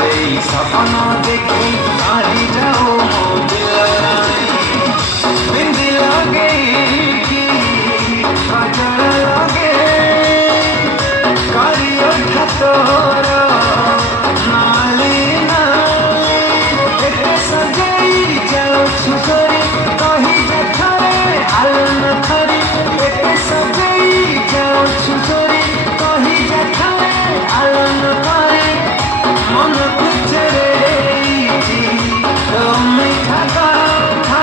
तोरे सपन देखी आही जाओ दिलरानी बिंदी लगे कि काजल लगे करियो ठतोर नाली नाली एक सजई जाओ छुकरी कही जथरे आलन खरी एक सजई जाओ छुकरी कही जथरे आलन खरी मन कुचरे मिठा गाथा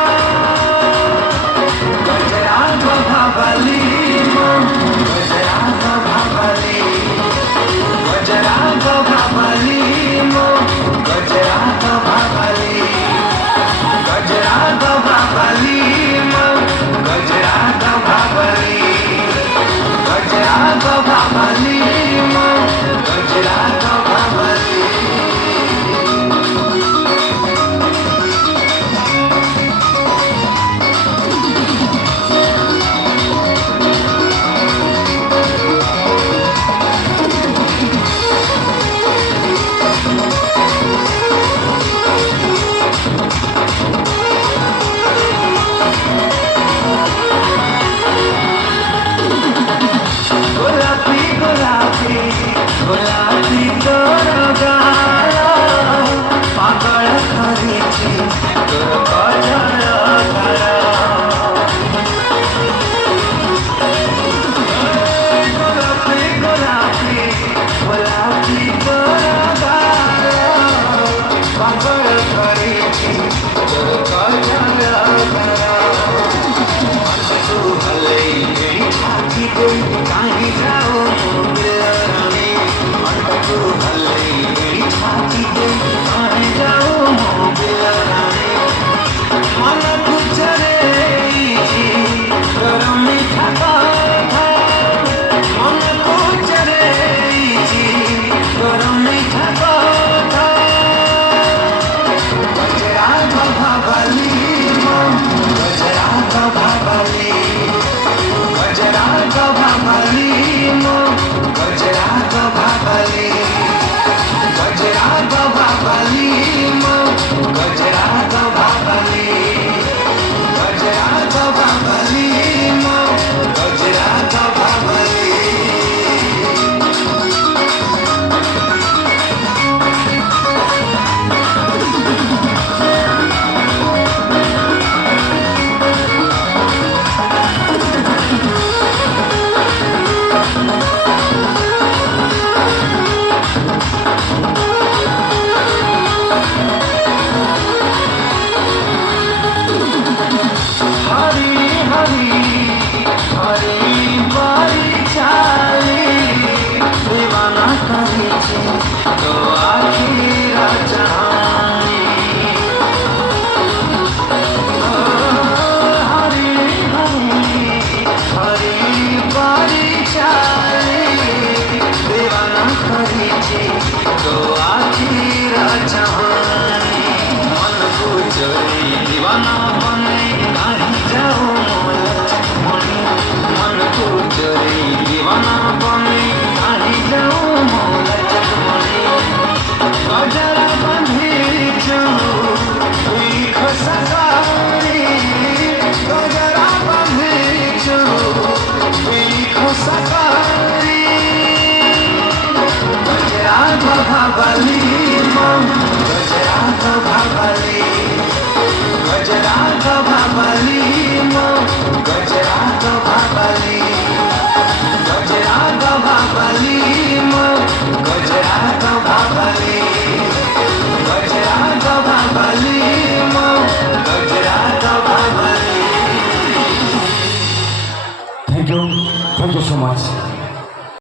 गजरा भावली गजरा भावली गजरा भावली गजरा भावली गजरा भावली गजरा भावली गजरा भावली गजरा भावली गोलापी गोलापी गोलापी तोर गाल पागल करिछि तोर कजल धार गोलापी गोलापी गोलापी तोर गाल पागल करिछि तोर कजल धार तू भले मेरी छाती को काहे जाओ दिलरानी तू भले मेरी छाती को काहे जाओ दिलरानी मन कुचरे तोर मीठा गाथा मन कुचरे तोर मीठा गाथा गजरा भावली गजरा भावली गजरा भावली गजरा भावली गजरा भावली गजरा भावली गजरा भावली गजरा भावली हरी हरी हरी बारी चाली दीवाना करिछि तो आखिर जहानी हरी हरी हरी बारी चाली दीवाना करिछि तो आखिर जहानी मन गुजरी दीवाना बने काहे जाओ मन गुजरी दीवाना बने काहे जाओ जगमनी गजरा बंधिछु खसकारी गजरा बंधिछु खसकारी गजरा भावली गजरा भावली गजरा भावली गजरा भावली गजरा भावली गजरा भावली गजरा भावली गजरा भावली। Thank you so much.